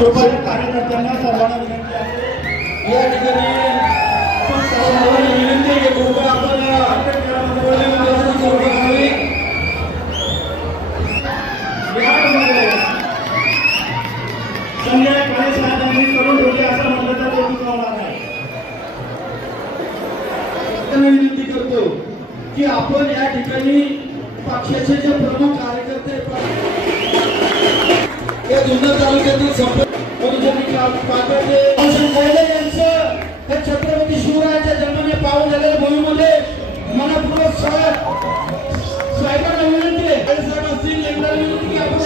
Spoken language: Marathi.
तोपर्यंत कार्यकर्त्यांना सर्वांना विनंती आहे या ठिकाणी सर्वांना विनंती आहे की कृपया आपण संध्याकाळी साधारण करून ठेवली असं म्हटलं तर ते होणार नाही. विनंती करतो की आपण या ठिकाणी पक्षाचे जे प्रमुख कार्यकर्ते हे जुन्नर तालुक्यातील यांचं हे छत्रपती शिवरायांच्या जन्माने पावन झालेल्या भूमीमध्ये मनपूर्वक साहेबांना विनंती आहे साहेब असतील विनंती की आपण